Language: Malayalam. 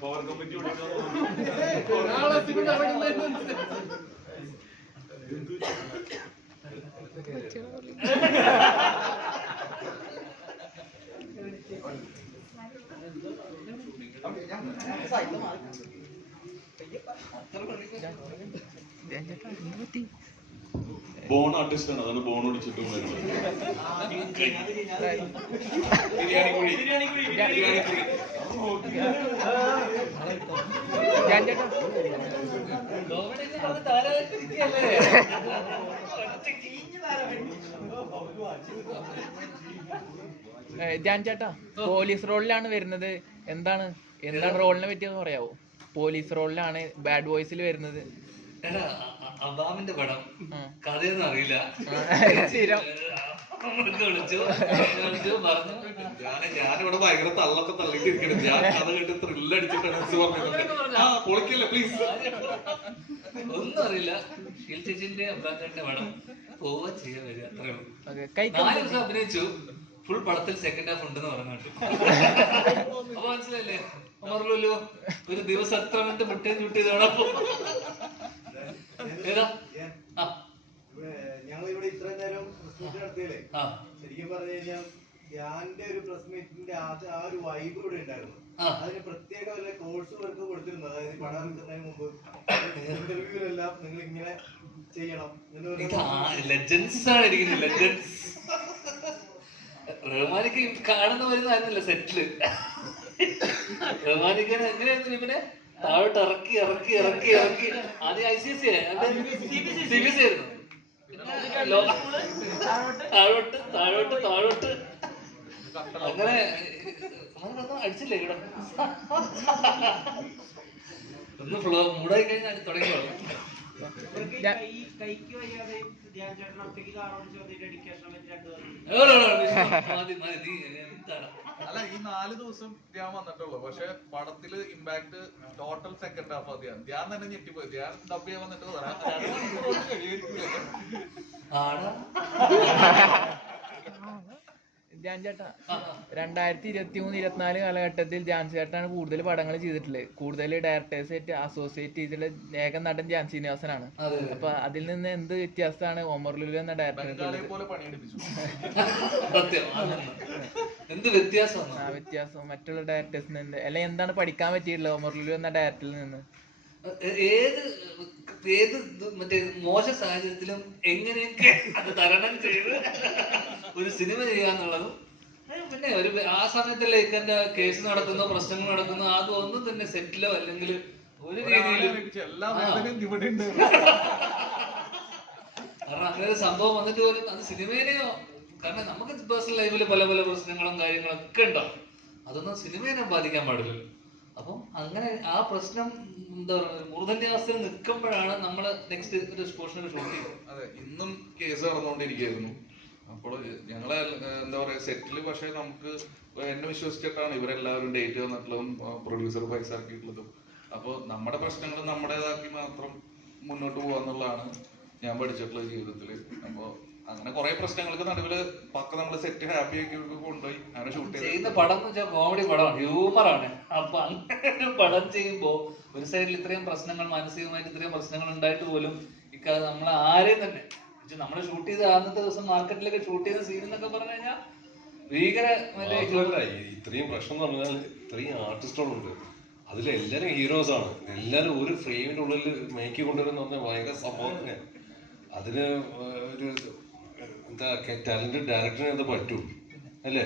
പവർ കമ്മിറ്റി ബോൺ ആർട്ടിസ്റ്റ് ആണ്, അതാണ് ബോൺ ഓടിച്ചിട്ട് ജാൻ ചേട്ടാ പോലീസ് റോളിലാണ് വരുന്നത്. എന്താണ് റോളിനെ പറ്റിയെന്ന് പറയാവോ? പോലീസ് റോളിലാണ് ബാഡ് ബോയ്സിൽ വരുന്നത്. അബാമിന്റെ പടം കഥയൊന്നും അറിയില്ല, ഞാനിവിടെ ഭയങ്കര തള്ളൊക്കെ തള്ളിട്ടിരിക്കണം. ഞാൻ കഥ കേട്ട് ത്രില്ലടിച്ചിട്ടാണ് പൊളിക്കല്ലേ പ്ലീസ്. ഒന്നും അറിയില്ല. ഷീൽ ചേച്ചിന്റെ അബ്രാന്റെ പടം പോവാ ചെയ്യാൻ വരിക, അത്രേ ഉള്ളൂ. 4 ദിവസം അഭിനയിച്ചു, ഫുൾ പടത്തിൽ സെക്കൻഡ് ഹാഫ് ഉണ്ടെന്ന് പറഞ്ഞിട്ട്. അപ്പൊ മനസ്സിലല്ലേ അമർലല്ലോ ഒരു ദിവസം എത്ര മിനിറ്റ് മുട്ടയും ചുട്ടിയതാണ്. അപ്പൊ ഞങ്ങളിവിടെ ഇത്രയും നേരം പ്രസ് മീറ്റ് നടത്തിയല്ലേ, ശരിക്കും പറഞ്ഞു കഴിഞ്ഞാൽ ഞാന്റെ ഒരു പ്രസ് മീറ്റിന്റെ ആ ഒരു വൈബ് ഇവിടെ ഉണ്ടായിരുന്നു. അതിന് പ്രത്യേക വല്ല കോഴ്സ് വർക്ക് കൊടുത്തിരുന്നു. അതായത് പടം എടുക്കുന്നതിന് മുമ്പ് ഇന്റർവ്യൂലെല്ലാം നിങ്ങൾ ഇങ്ങനെ ചെയ്യണം. റഹ്മാനിക്ക് കാണുന്ന വരുന്നതായിരുന്നില്ല സെറ്റില്. റഹ്മാനിക്കാൻ എങ്ങനെയായിരുന്നു ഇവനെ താഴോട്ട് ഇറക്കി ഇറക്കി ഇറക്കി ഇറക്കി. ആദ്യം ICSE CBSE ആയിരുന്നു. താഴോട്ട് താഴോട്ട് താഴോട്ട് അങ്ങനെ അടിച്ചില്ലേ ഇവിടെ. ഒന്ന് ഫ്ലോ മൂടായി കഴിഞ്ഞാൽ തുടങ്ങിയോ. അല്ല, ഈ 4 ദിവസം ഞാൻ വന്നിട്ടുള്ളൂ. പക്ഷെ പടത്തില് ഇമ്പാക്ട് ടോട്ടൽ സെക്കൻഡ് ഹാഫ് അതെയാണ്. ഞാൻ തന്നെ ഞെട്ടിപ്പോയി. ഞാൻ ഡബ് ചെയ്യാൻ വന്നിട്ട് ജാൻ ചേട്ടാ 2023-24 കാലഘട്ടത്തിൽ ജാൻ ചേട്ടനാണ് കൂടുതൽ പടങ്ങൾ ചെയ്തിട്ടുള്ളത്. കൂടുതൽ ഡയറക്ടേഴ്സ് ആയിട്ട് അസോസിയേറ്റ് ചെയ്തിട്ടുള്ള ഏക നടൻ ജാൻ ശ്രീനിവാസനാണ്. അപ്പൊ അതിൽ നിന്ന് എന്ത് വ്യത്യാസമാണ് ഒമർ ലുലു എന്ന ഡയറക്ടർ? വ്യത്യാസം മറ്റുള്ള ഡയറക്ടേഴ്സിൽ നിന്ന് അല്ലെ എന്താണ് പഠിക്കാൻ പറ്റിയിട്ടുള്ളത് ഒമർ ലുലു എന്ന ഡയറക്ടറിൽ നിന്ന്? ഏത് മറ്റേ മോശ സാഹചര്യത്തിലും എങ്ങനെയൊക്കെ അത് തരണം ചെയ്ത് ഒരു സിനിമ ചെയ്യാന്നുള്ളതും, പിന്നെ ഒരു ആ സമയത്തല്ലേ ഇക്കന്റെ കേസ് നടക്കുന്നു, പ്രശ്നങ്ങൾ നടക്കുന്നു, അതൊന്നും തന്നെ സെറ്റിലോ അല്ലെങ്കിൽ ഒരു രീതിയിലും കാരണം അങ്ങനെ ഒരു സംഭവം വന്നിട്ട് പോലും അത് സിനിമേനെയോ, കാരണം നമുക്ക് പേഴ്സണൽ ലൈഫിൽ പല പല പ്രശ്നങ്ങളും കാര്യങ്ങളൊക്കെ ഉണ്ടാവും, അതൊന്നും സിനിമേനെ ബാധിക്കാൻ പാടില്ലല്ലോ. അപ്പം അങ്ങനെ ആ പ്രശ്നം എന്താ പറയുക മൂർധന്യാവസ്ഥയിൽ നിൽക്കുമ്പോഴാണ് നമ്മള് നെക്സ്റ്റ് ഒരു പോർഷനൊക്കെ ഷൂട്ട് ചെയ്തത്. അതെ, ഇന്നും കേസ് നടന്നുകൊണ്ടിരിക്കുകയായിരുന്നു. അപ്പോൾ ഞങ്ങളെ എന്താ പറയാ സെറ്റില്, പക്ഷെ നമുക്ക് എന്നെ വിശ്വസിച്ചിട്ടാണ് ഇവരെല്ലാവരും ഡേറ്റ് തന്നിട്ടുള്ളതും പ്രൊഡ്യൂസർ പൈസ ഇറക്കിയിട്ടുള്ളതും. അപ്പോൾ നമ്മുടെ പ്രശ്നങ്ങൾ നമ്മുടേതാക്കി മാത്രം മുന്നോട്ട് പോകാന്നുള്ളതാണ് ഞാൻ പഠിച്ചിട്ടുള്ള ജീവിതത്തില്. അപ്പോൾ അങ്ങനെ കുറെ പ്രശ്നങ്ങൾക്ക് നടുവില് പക്ക നമ്മള് സെറ്റ് ഹാപ്പി ആക്കി കൊണ്ടുപോയി അങ്ങനെ ഷൂട്ട് ചെയ്യുന്ന പടം എന്ന് വെച്ചാൽ കോമഡി പടമാണ്, ഹ്യൂമറാണ്. അപ്പൊ അങ്ങനെ ഒരു പടം ചെയ്യുമ്പോ ഒരു സൈഡിൽ ഇത്രയും പ്രശ്നങ്ങൾ, മാനസികമായിട്ട് ഇത്രയും പ്രശ്നങ്ങൾ ഉണ്ടായിട്ട് പോലും ഇക്കാതെ നമ്മളെ ആരെയും തന്നെ നമ്മള് ഷൂട്ട് ചെയ്ത അന്നത്തെ ദിവസം മാർക്കറ്റിലൊക്കെ ഷൂട്ട് ചെയ്ത സീൻ എന്നൊക്കെ പറഞ്ഞു കഴിഞ്ഞാൽ ഭീകര ഇത്രയും പ്രശ്നം എന്ന് പറഞ്ഞാൽ ഇത്രയും ആർട്ടിസ്റ്റുകളുണ്ട്, അതിലെല്ലാരും ഹീറോസ് ആണ്. എല്ലാരും ഒരു ഫ്രെയിമിന്റെ ഉള്ളിൽ മേക്കി കൊണ്ടുവരുന്ന പറഞ്ഞാൽ ഭയങ്കര സംഭവം തന്നെ. അതിന് ഒരു എന്താ ടാലന്റഡ് ഡയറക്ടറിന് എന്താ പറ്റൂ അല്ലേ?